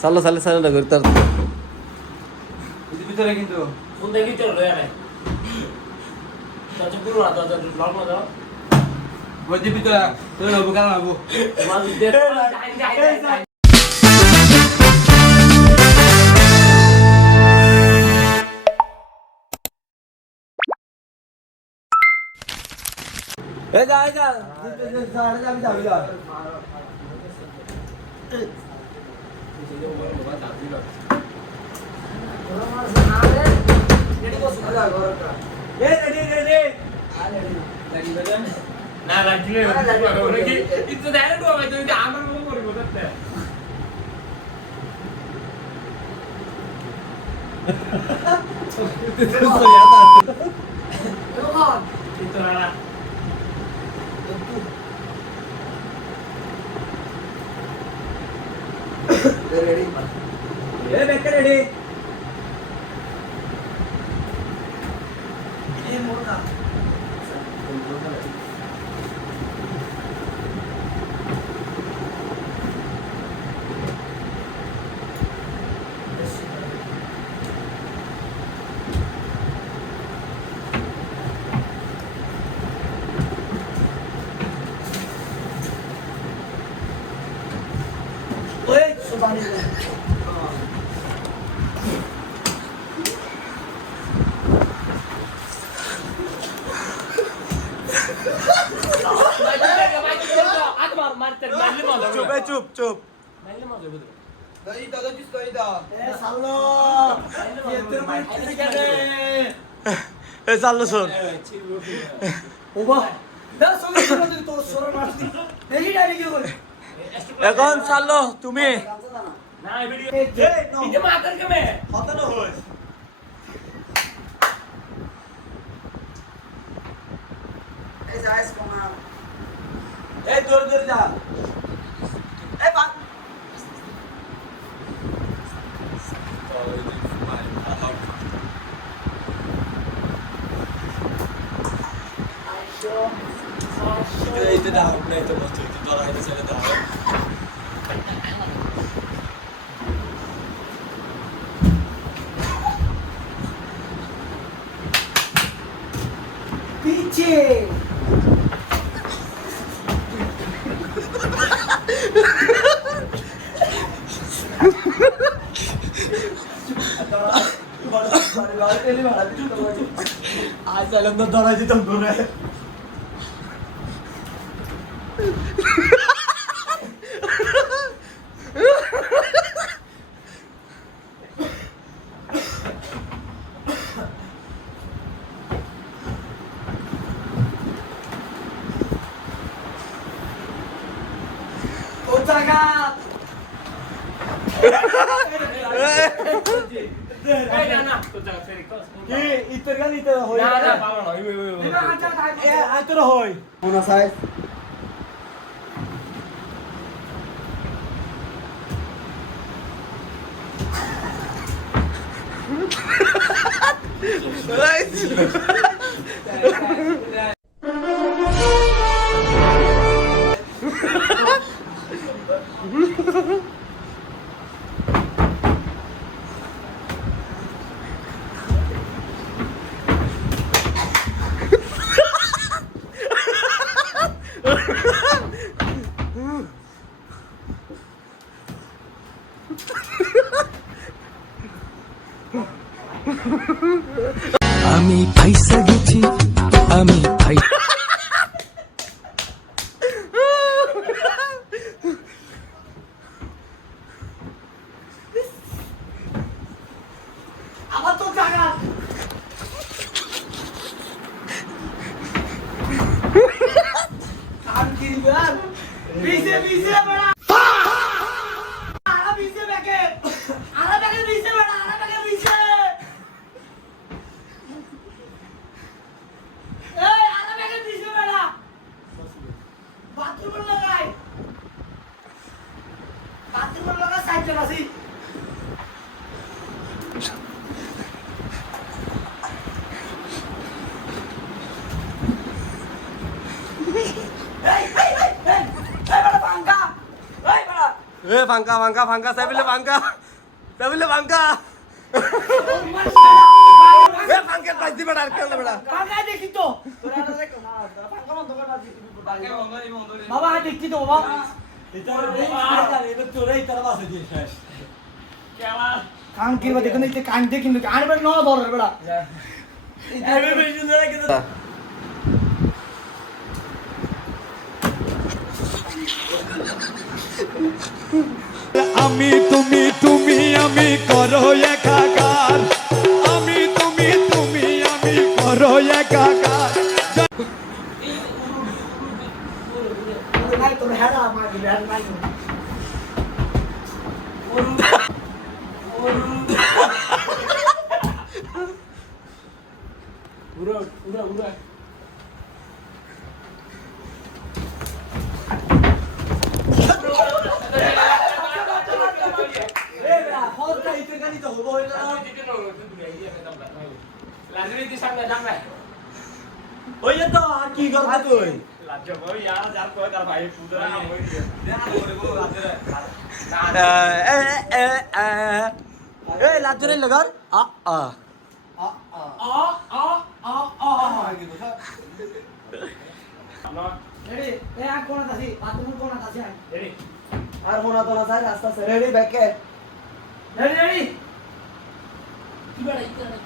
সাল্লা সাল্লা সাল্লা করি তার ভিতরে কিন্তু কোন দেখি তো লয়া নাই তাতে পুরো না তাতে ব্লক না দাও বইতে ভিতরে তোর হবো কেন হবো মাল দে যাই এ যা আমি যাবি যা না লাগলে কি ইতো দেয় না তো ভাই তুমি আমার মন করবো তাতে ইতো না ready make ready ये मोटा ओए सुभान চুপ চুপ दही दादा किस दही दा ए सालो ये तेरे में किसी क्या दे এ চাল্লো শোন ओबा दस सोलो सोलो तो सोलो मारती नहीं डाली क्यों এখন চাল্লো তুমি না এই ভিডিও ইতে মাতার কেমে पता ना हो ऐसा ऐसा कमा ए दूर दूर जा ए बात এইতে দাও না এইতে বসতে ধরা হইতে ছেড়ে দাও पीछे आज साले अंदर दौड़ा जी तुम दूर है এই না না তো যা ফেরি কস কি ইতর গালি তো হই না না পাবো না এ আতর হই কোন সাইজ আমি ফাইসা গেছি আমি ফাই আবার তো জায়গা আর কি यार पीछे पीछे बड़ा आला पीछे बैके पीछे बड़ा आला बैके पीछे ए এ ফাঙ্কা ফাঙ্কা ফাঙ্কা সাইবিলে ফাঙ্কা সাইবিলে ফাঙ্কা এ ফাঙ্কা বাজি বেড়া আর কেন বেড়া ফাঙ্কা দেখি তো বাবা দেখি তো বাবা কান কিরবা দেখুন এই কান দেখি কান বেড়া ন ধরে বেড়া আমি তুমি তুমি আমি করো একাকার আমি তুমি তুমি আমি করো একাকার নাই তোর হেডা আমার হেড নাই উড়ো উড়ো উড়ো রাজনীতি সামনে সামনে ওই তো আর কি করবে তুই লাজ্জ ভাই यार যার কয় তার ভাই পুদরা হই এ লাজরে লাগার আ আ রেডি এ আর কোন আছে বাথরুম কোন আছে রেডি আর কোন তো না রাস্তা আছে রেডি ব্যাকে রেডি রেডি কি বড় ইতনা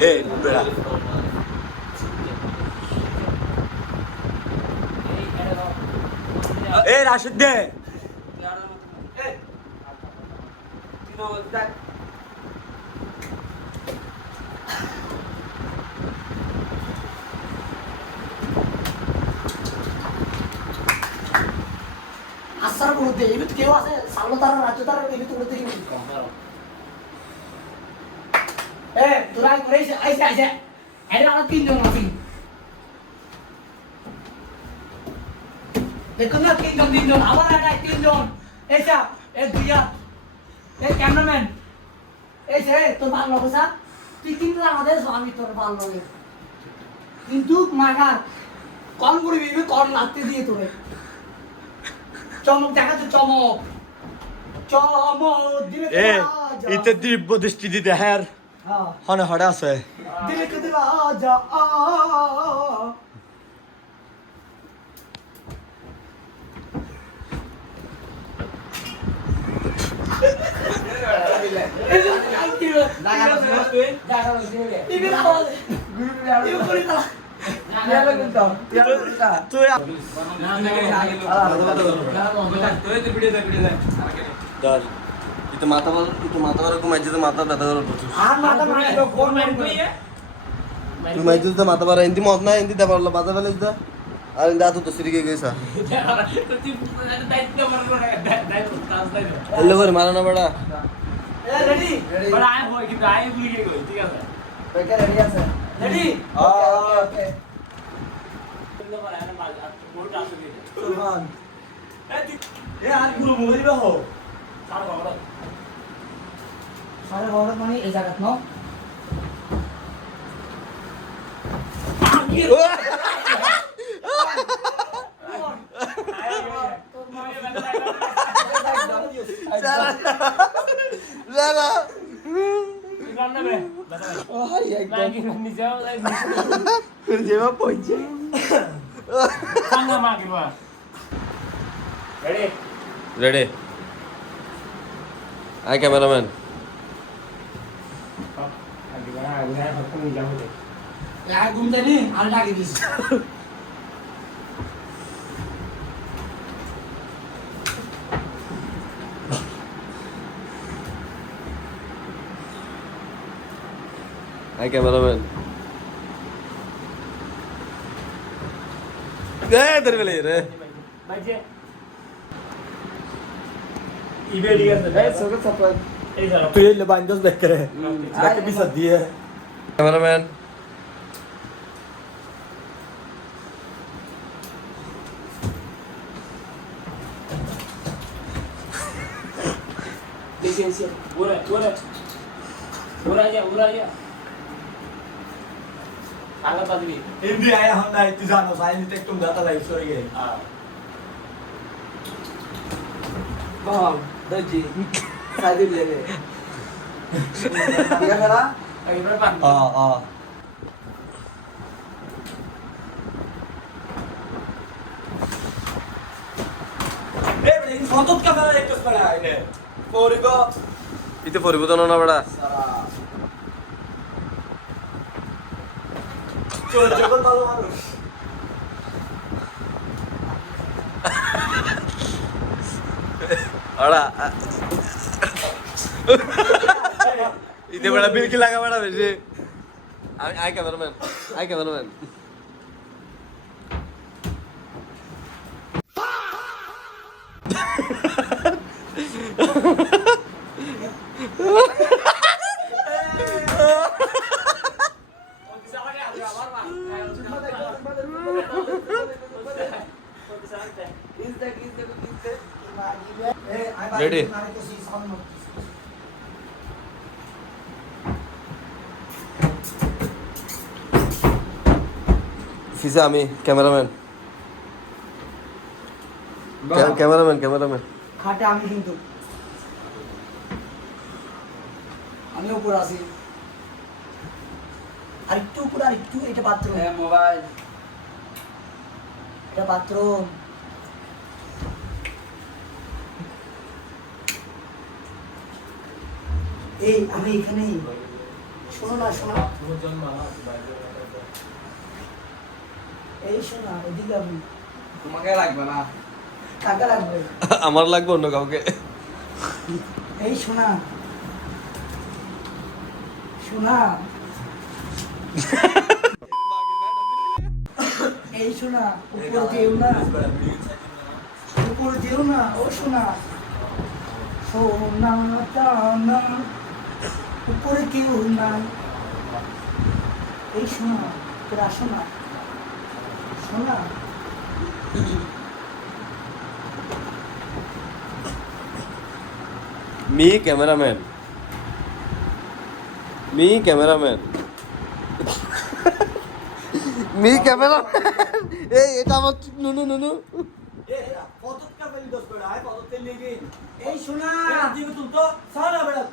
এ বেড়া এ রাশিদ দে আসার বলতে এই তো কেউ আছে সামনে তার রাজ্য তার এই তো বলতে কি এ তোরা করেছে আইছে আইছে এরা আর তিনজন আছে দেখুন না তিনজন আবার এটা তিনজন এইসা এ দুইয়া এ ক্যামেরাম্যান এইসে তোর ভালো লাগে স্যার তুই কিন্তু আমাদের আমি তোর ভালো লাগে কিন্তু মাগার কম করবি কম লাগতে দিয়ে তোরে চমক দেখা তো চমক চমক দিলে এ ইতে দিব্য দৃষ্টি দিতে হ্যার হ্যাঁ হনে হড়ে আছে दिल के दिल आ जा आ তুই ধর ইতে মাথা বড় ঘুমাই যেতে মাথা ব্যথা করে প্রচুর তুই মাই দিতে মাথা বড় এন্দি মত না এন্দি দেবার বাজা ফেলে দিতা আর এন্দি আতো তো সিরিকে গেছা এলে করে মারা না বড়া रेडी বড় আয় হয় কিন্তু আয় ভুলে গিয়ে গই ঠিক আছে ओके रेडी আছে रेडी ओके সুলমান এ আর পুরো মোবাইল বা হো সারা বড় মানে এই জায়গা ন যারা যেবা পৌঁছে রেডি আই ক্যামেরাম্যান यार घूमते नहीं आलटा के बीच আই ক্যামেরাম্যান এ দরবেলে রে বাজে ইবে ঠিক আছে सोगत सपन এই স্যার তুই এলে বাইন্দস ব্যাক করে একটা পিছা দিয়ে cameraman Licencia. Ura aja. Angkat tadi. Hindi আয়া হন নাই তুই জানো সাইনিতে একটু দাতা লাইভ সরে গে Ah. Bang, Daji. Saya dia ni. Dia kena. Lagi berapa? এ বলে সন্তত ক্যামেরা একটু পড়া আইনে পরিব ইতে পরিবর্তন না বড়া তো জগন ভালো মানুষ বড়া ইতে বড়া বিল কি লাগা বড়া বেশি আমি আই ক্যামেরাম্যান Ready? ফিসা আমি ক্যামেরাম্যান খাটে আমি কিন্তু আমি উপর আছি আরেকটু উপরে আরেকটু এটা বাথরুম মোবাইল এটা বাথরুম এই আমি এখানেই শোনো না এই শোনা এদিকে আমি তোমাকে লাগবে না টাকা লাগবে আমার লাগবে অন্য কাউকে এই শোনা এই শোনা উপরে যেও না ও শোনা টানা উপরে কেউ নাই এই শোনা তোরা শোনা মি ক্যামেরাম্যান এই এটা আমার নুনু এ কত ক্যামেরা দস করে আয় কত তেল লেগে এই শোনা দিও তুই তো সারা বেড়া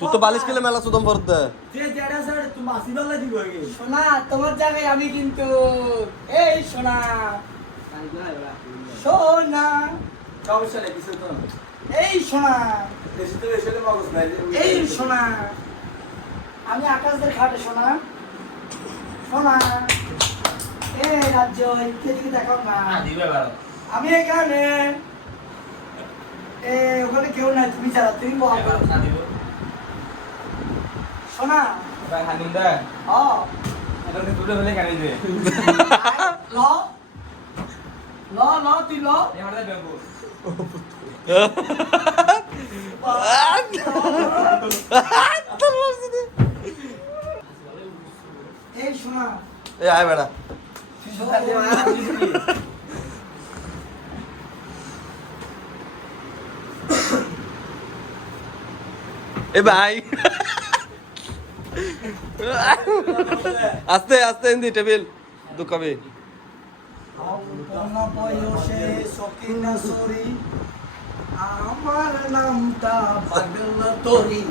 তুই তো বালিশ কেলে মেলা সুদম পড়তে যে যেটা স্যার তুমি আসিবাল্লা দিব আগে শোনা তোমার জায়গায় আমি কিন্তু এই শোনা সমস্যা নেই কিছু তো এই শোনা বেশি তো বেশি মগজ নাই এই শোনা আমি আকাশদের খাটে শোনা এই রাজ্য এদিকে দেখাও না Dibe baro. আমি এখানে ওখানে কেউ নাই তুমি যারা তুমি বলো Dibe. শোনা Bang Haninda. ও Ada ni tudo boleh kan ini. ল তুই ল Yang ada bambu. এই শোনা এই আয় বেড়া এ ভাই আস্তে আস্তে এন্দি টেবিল দুকাবে বয়সে সকিনা সরি আমার নামটা পাগল তোরি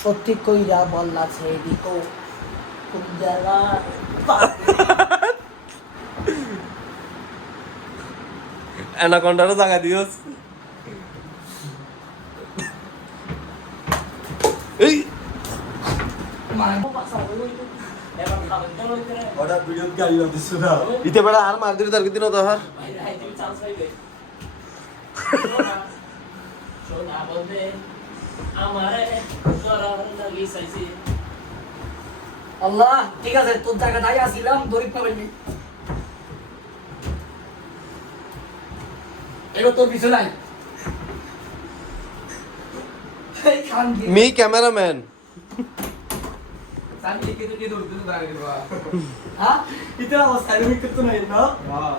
সত্যি কইরা বললা ছেড়ি কো কোন জায়গা অ্যানাকন্ডারও জায়গা দিওস এই ওটা ভিডিও গাড়ি দিছো না ইতে বেড়া আর মার দিলে তার দিন তো হার আল্লাহ ঠিক আছে তোর জায়গাটাই আসিলাম দরিদ পাবেনি এবার তোর পিছু নাই এই খানকে me cameraman Sabi kita tidur dulu dari gua. হ্যাঁ এটা অবস্থা তুমি করতে নাই না Wah.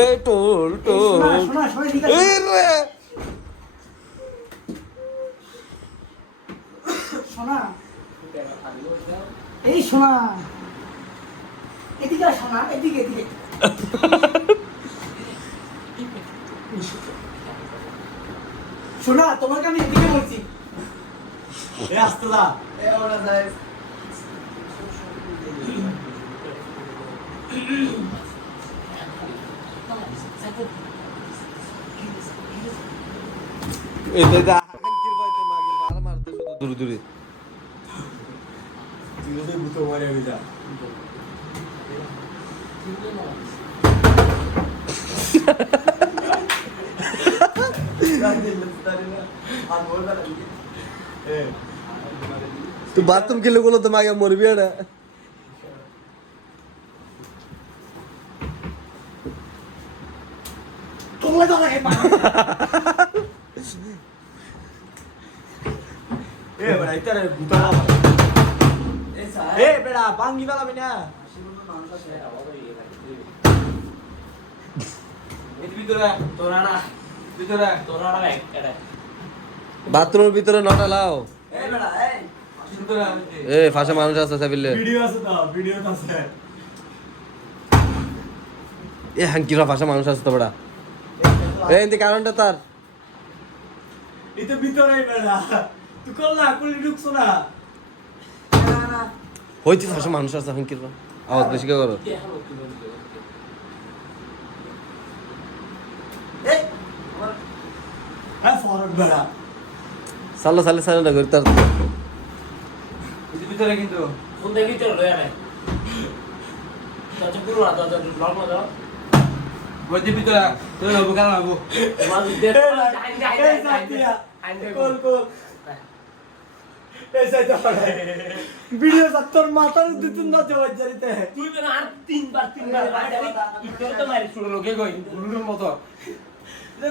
এই টোল টোল শোনা শোনা শোনা ঠিক এই আছে রে শোনা এই শোনা এদিকে আয় শোনা এদিকে এদিকে শোনা তোমাকে আমি এদিকে বলছি এ আসতে দা এ ওরা যায় এটা দা হাঙ্কির বাইতে মাগি মার মারতে শুধু দূর দূরে তুই যদি বুতো মারে আমি যা। তুই বাথরুম খেলে গুলো তো মাগে মরবি না তোমরা তো লাগে Eh, bera itu ada buta apa? Bera panggil dalam ini ya. Itu ভিতরে তোরা না ভিতরে তোরা না এটা বাথরুমের ভিতরে নটা লাও এই বেড়া এই ভিতরে এ ফাঁসা মানুষ আছে সাবিলে ভিডিও আছে তো ভিডিও আছে এ হাঙ্কিরা ফাঁসা মানুষ আছে তো বড়া এই ইন্দি কারণটা তার itu ভিতরে বেড়া তুই কল না কুলি ঢুকছো না না হইতে ফাঁসা মানুষ আছে হাঙ্কিরা আওয়াজ বেশি করে করো এই হ্যাঁ ফরওয়ার্ড বেড়া সাল্লা সাল্লা সাল্লা করে তার itu ভিতরে কিন্তু কোন দিকে ভিতরে লয়া নাই তাতে পুরো না তাতে ব্লক না দাও বইতে ভিতরে তুই বুকাল লাগবো মাঝ দিয়ে এই সাথিয়া কল কল এই সাইড ভিডিও তোর মাথার দুতুন না জবাব জারিতে তুই তো আর তিনবার বাইরে ইতরে তো মারি শুরু লোকে কই গুলুর মতো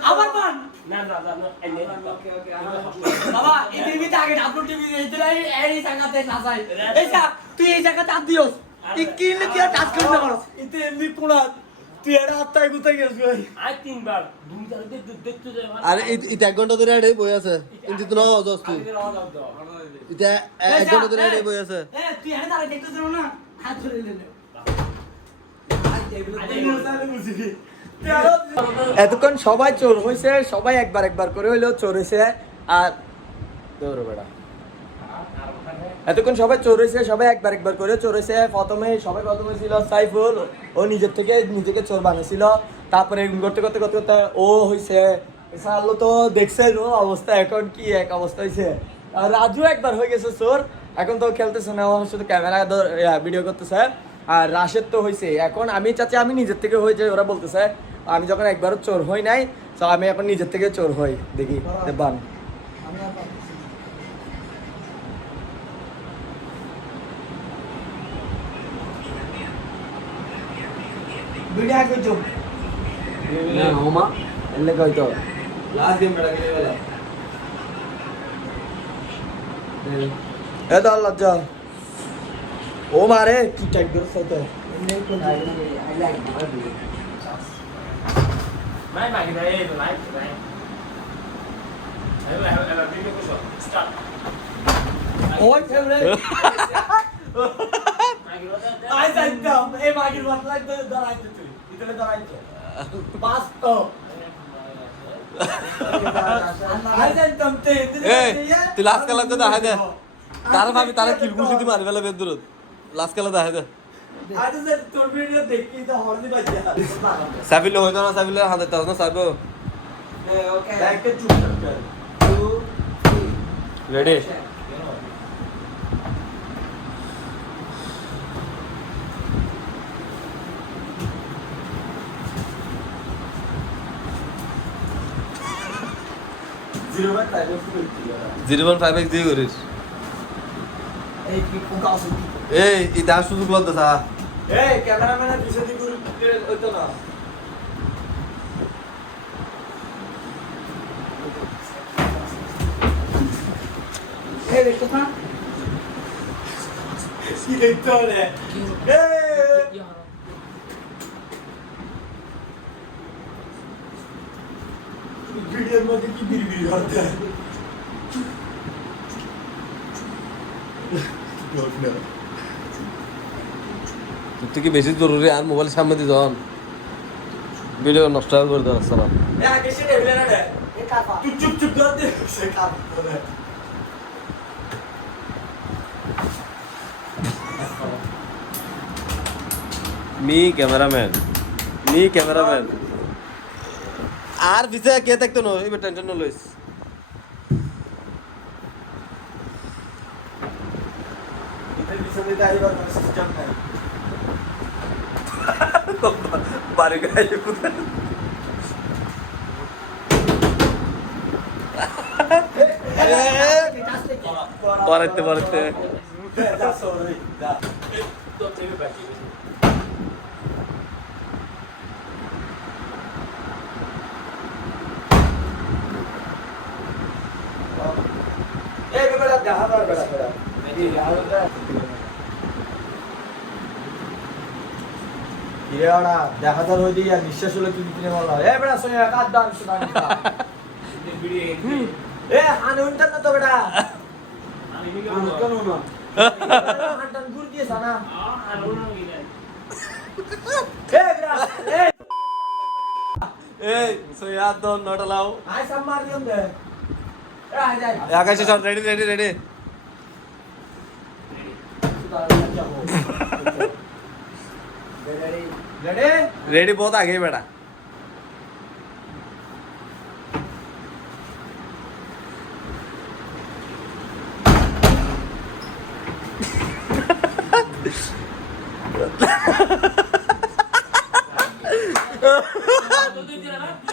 আবার বান না না না এনে ওকে বাবা এই টিভিতে আগে আপলোড টিভি এইটা এই জায়গাতে না যায় এই যা তুই এই জায়গাতে আপ দিওস এই কিনলে কি টাচ করে না করস ইতে এমনি কোনা তুই এটা আত্মায় কোথায় গেছ ভাই আর তিনবার দুই তারে দেখতে যাই আরে এটা 1 ঘন্টা ধরে এটাই বই আছে কিন্তু তো নাও দোস্ত তুই এটা 1 ঘন্টা ধরে এটাই বই আছে এ তুই এনে দাঁড়া দেখতে দিও না হাত ধরে নে এতক্ষণ সবাই চোর হয়েছে সবাই একবার একবার করে হইলেও চোর হয়েছে আর দৌড় বেড়া এতক্ষণ সবাই চোর হয়েছে সবাই একবার একবার করে চোর হয়েছে প্রথমে ছিল সাইফুল ও নিজের থেকে নিজেকে চোর বানিয়েছিল তারপরে করতে করতে করতে করতে ও হয়েছে সাল্লো তো দেখছেন ও অবস্থা এখন কি এক অবস্থা হয়েছে আর রাজু একবার হয়ে গেছে চোর এখন তো খেলতেছে না ও শুধু ক্যামেরা ভিডিও করতেছে আর রাশেদ তো হয়েছে এখন আমি চাচ্ছি আমি নিজের থেকে হয়ে যাই ওরা বলতেছে আমি যখন একবারও চোর হই নাই তো আমি এখন নিজের থেকে চোর হই দেখি বান ভিডিও আগে চুপ না হোমা এলে কইতো লাস্ট গেম বেড়া গেলে বেলা এ তো লজ্জা ও মারে কি টাইপ করে সাইতে নাই মাগি নাই লাইভ নাই এবার ভিডিও করছো স্টার্ট ওই ফেভারিট মাগি আই যাইতাম এই মাগির বাতলা দাঁড়াইতে তুই ইতলে দাঁড়াইতে পাস তো আই যাইতাম তে এই তুই লাস্ট কালা তো দেখা দে তারা ভাবি তারা কিল গুছি দি মারি ফেলা বেদরত লাস্ট কালা দেখা দে আই তো তোর ভিডিও দেখি তো হরদি বাজা সাবিল হইতো না সাবিল হাতে তাও না সাবো ওকে ব্যাককে চুপ কর 2 রেডি জিরো 1 5x দিয়ে করিস এই কি পোকা আছে এই ইটা সুযোগ লদ দা এই ক্যামেরাম্যানের পিছনে দিকে হইতো না এই দেখো না কি দেখতে হবে ভিডিওর মধ্যে কি বিড়বিড় করতে তোর থেকে বেশি জরুরি আর মোবাইল সামনে দিয়ে যান ভিডিও নষ্ট করে দেওয়ার সালাম আগে সে টেবিলে না রে এ কাপা চুপ চুপ করতে সে কাপ করে মি ক্যামেরাম্যান আর পিছে কে থাকতো না এবার টেনশন লইস এটার পিছনে ড্রাইভার সিস্টেম নাই বাড়ি গায়ে পড়াইতে যা সরি যা তো থেকে বাকি এই বেটা দেখা দাও বেটা এই আলোটা ইরেওড়া দেখা দাও হই দিয়া নিঃশ্বাস হলো তুমি কিনে বললা এই বেটা সোয়া কাট দান সুদান এ আনে উনটা না তো বেটা আমি কি কেন না হাঁটান গুড় দিয়ে সানা আর বলুন কি না এই বেটা এই এই সোয়া দন নটা লাও আই সাম্মার দিম দে এ আই যাই আকাশে সব রেডি রেডি रेडी बहुत आगे बेटा তো দিন না